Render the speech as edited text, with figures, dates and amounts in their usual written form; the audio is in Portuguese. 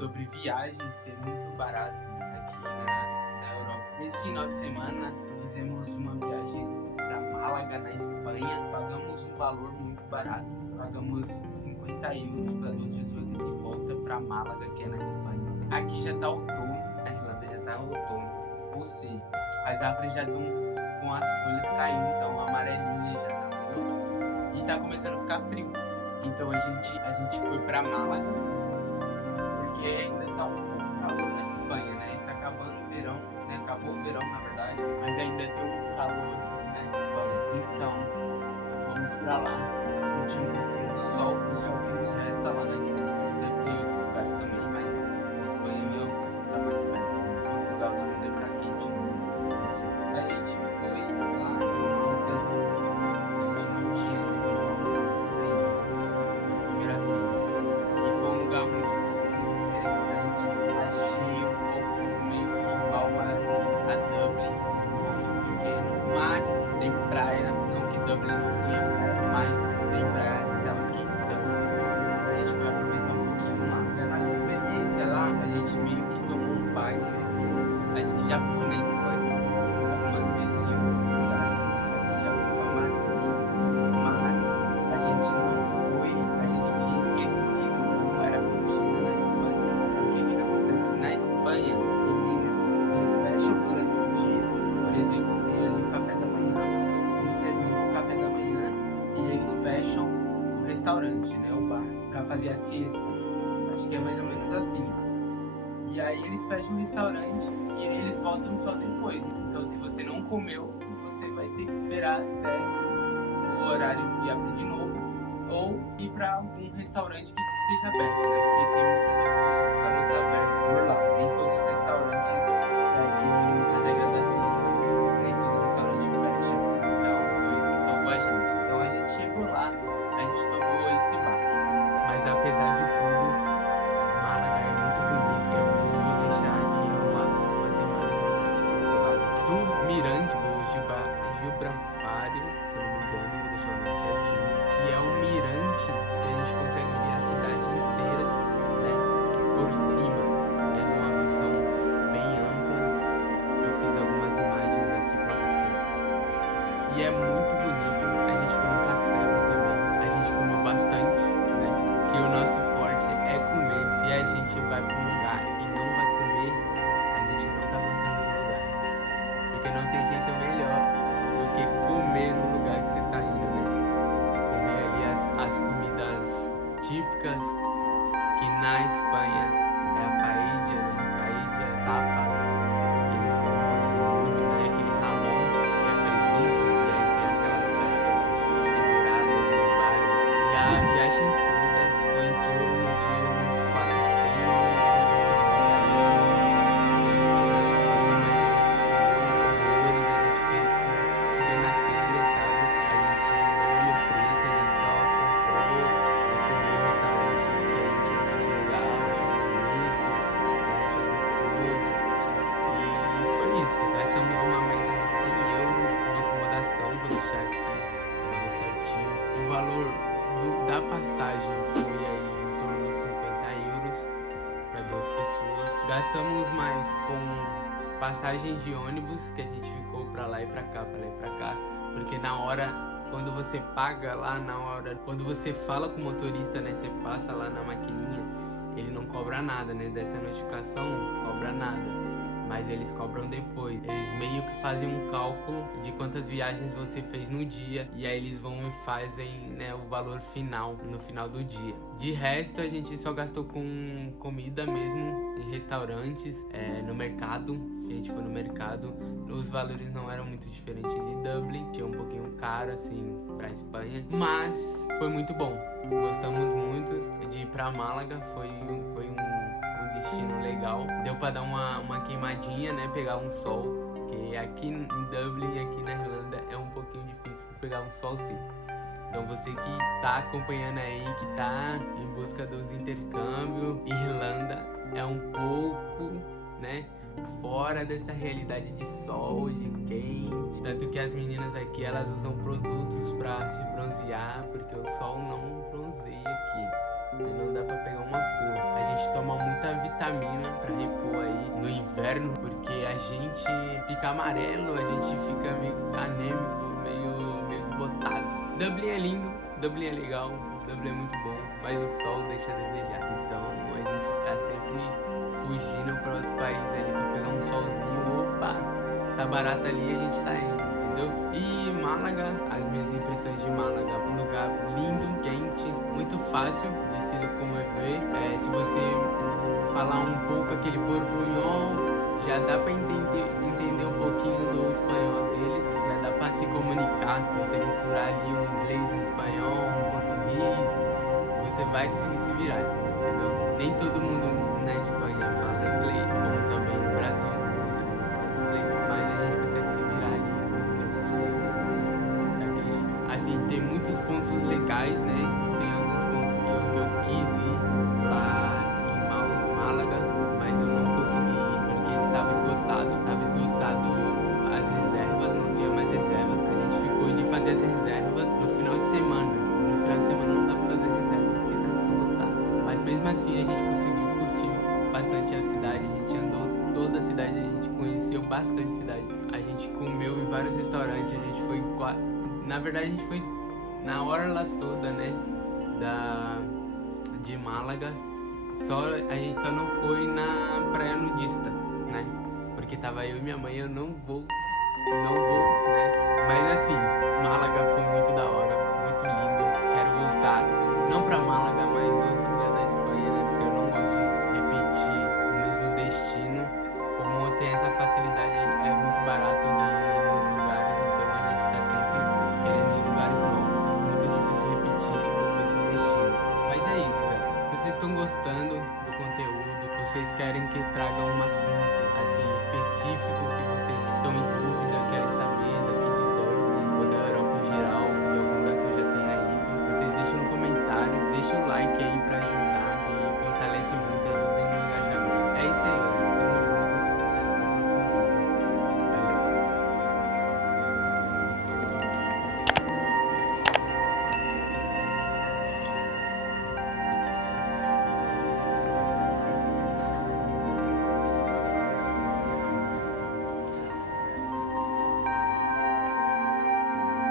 sobre viagem ser muito barato aqui na Europa. Esse final de semana fizemos uma viagem para Málaga, na Espanha. Pagamos um valor muito barato. Pagamos 50 euros para 2 pessoas e de volta para Málaga, que é na Espanha. Aqui já tá outono, na Irlanda já tá outono. Ou seja, as árvores já estão com as folhas caindo, então amarelinha já tá muito. E tá começando a ficar frio. Então a gente foi pra Málaga, porque ainda tá um pouco calor na Espanha, né? Tá acabando o verão, né? Acabou o verão, na verdade, mas ainda tem um calor na Espanha. Então, fomos pra lá, curtir um pouquinho do sol que nos resta lá na Espanha. Deve ter outros lugares também, mas a Espanha mesmo tá mais perto. Portugal também deve estar quentinho. A gente foi lá em volta, a gente não tinha e foi um lugar muito interessante. Achei um pouco meio que igual a Dublin, um pouquinho pequeno, mas tem praia, não que Dublin não tenha praia, mas tem praia, então aqui, então a gente vai aproveitar um pouquinho lá. E a nossa experiência lá, a gente meio que tomou um baque, né? A gente já foi na Espanha algumas vezes em outros lugares, a gente já foi pra Madrid, mas a gente não foi, a gente tinha esquecido como era a rotina na Espanha. Porque o que acontece? Na Espanha, eles fecham durante o dia, por exemplo, tem ali o café da manhã, eles terminam o café da manhã e eles fecham o restaurante, né, o bar, pra fazer a siesta. Acho que é mais ou menos assim. E aí eles fecham o restaurante e aí eles voltam só depois. Então se você não comeu, você vai ter que esperar até o horário de abrir de novo, ou ir para algum restaurante que esteja aberto, né? Porque tem muitas opções de restaurantes abertos por lá. Nem todos os restaurantes seguem essa regra da siesta. Nem todo restaurante fecha. Então foi isso que salvou a gente. Então a gente chegou lá, a gente tomou esse baque. Mas apesar de tudo, Málaga é muito bonito. Eu vou deixar aqui umas imagens desse lado do mirante do Gilbrafário, se eu não me engano, vou deixar o nome certinho, que é um mirante que a gente consegue ver a cidade inteira, né, por cima. É numa visão bem ampla, que eu fiz algumas imagens aqui pra vocês. E é muito bonito. A gente foi no castelo também, a gente comeu bastante, né, que o nosso forte é comer. Se a gente vai pra um lugar e não vai comer, a gente não tá gostando do lugar. Porque não tem jeito melhor do que comer no lugar que você tá indo, né? Comer ali as comidas típicas, que na Espanha é a paella, né? Paella, tapas, que eles comem muito, né? Aquele ramon, que é presunto, e aí tem aquelas peças penduradas nos bares. E a viagem toda foi em torno de uns 450 euros. Gastamos uma média de 100 euros com acomodação, vou deixar aqui o valor certinho. O valor da passagem foi aí em torno de 50 euros para 2 pessoas. Gastamos mais com passagens de ônibus, que a gente ficou para lá e para cá, porque na hora, quando você paga lá, quando você fala com o motorista, né, você passa lá na maquininha, ele não cobra nada, né, dessa notificação não cobra nada. Mas eles cobram depois. Eles meio que fazem um cálculo de quantas viagens você fez no dia, e aí eles vão e fazem, né, o valor final no final do dia. De resto, a gente só gastou com comida mesmo, em restaurantes, no mercado. A gente foi no mercado. Os valores não eram muito diferentes de Dublin, tinha um pouquinho caro assim pra Espanha, mas foi muito bom. Gostamos muito de ir pra Málaga, foi um destino legal. Deu pra dar uma queimadinha, né? Pegar um sol. Porque aqui em Dublin e aqui na Irlanda é um pouquinho difícil pegar um sol sim. Então você que tá acompanhando aí, que tá em busca dos intercâmbios, Irlanda é um pouco, né, fora dessa realidade de sol, de quente. Tanto que as meninas aqui, elas usam produtos pra se bronzear, porque o sol não bronzeia aqui. Não dá pra pegar uma cor. A gente toma muita vitamina pra repor aí no inverno, porque a gente fica amarelo, a gente fica meio anêmico, meio desbotado. Dublin é lindo, Dublin é legal, Dublin é muito bom, mas o sol deixa a desejar. Então a gente está sempre fugindo para outro país ali pra pegar um solzinho. Opa, tá barato ali, a gente tá indo, entendeu? E Málaga, as minhas impressões de Málaga, um lugar lindo, quente, muito fácil de se locomover. Se você falar um pouco aquele portunhol, já dá pra entender um pouquinho do espanhol deles, já dá pra se comunicar. Se você misturar ali um inglês, um espanhol, um português, você vai conseguir se virar, entendeu? Nem todo mundo na Espanha fala inglês, como também no Brasil, nem todo mundo fala inglês, mas a gente consegue se virar ali com o que a gente tem, daquele jeito. Assim, tem muitos pontos legais, né? Tem alguns pontos que eu quis ir em Málaga, mas eu não consegui ir porque estava esgotado as reservas, não tinha mais reservas. A gente ficou de fazer as reservas no final de semana. No final de semana não dá pra fazer reserva porque tá tudo lotado. Mas mesmo assim a gente conseguiu curtir bastante a cidade, a gente andou toda a cidade, a gente conheceu bastante a cidade. A gente comeu em vários restaurantes, a gente foi... Na verdade a gente foi na orla toda, né, de Málaga. A gente só não foi na praia nudista, né? Porque tava eu e minha mãe, eu não vou, né? Mas assim, Málaga foi muito da hora, muito lindo. Quero voltar, não pra Málaga, mas outro lugar da Espanha, né? Porque eu não gosto de repetir o mesmo destino. Como tem essa facilidade, é muito barato de ir nos lugares, então a gente tá sempre querendo ir em lugares novos. Muito difícil repetir o mesmo destino. Mas é isso, galera. Se vocês estão gostando do conteúdo, vocês querem que traga um assunto assim específico que vocês estão em dúvida, querem saber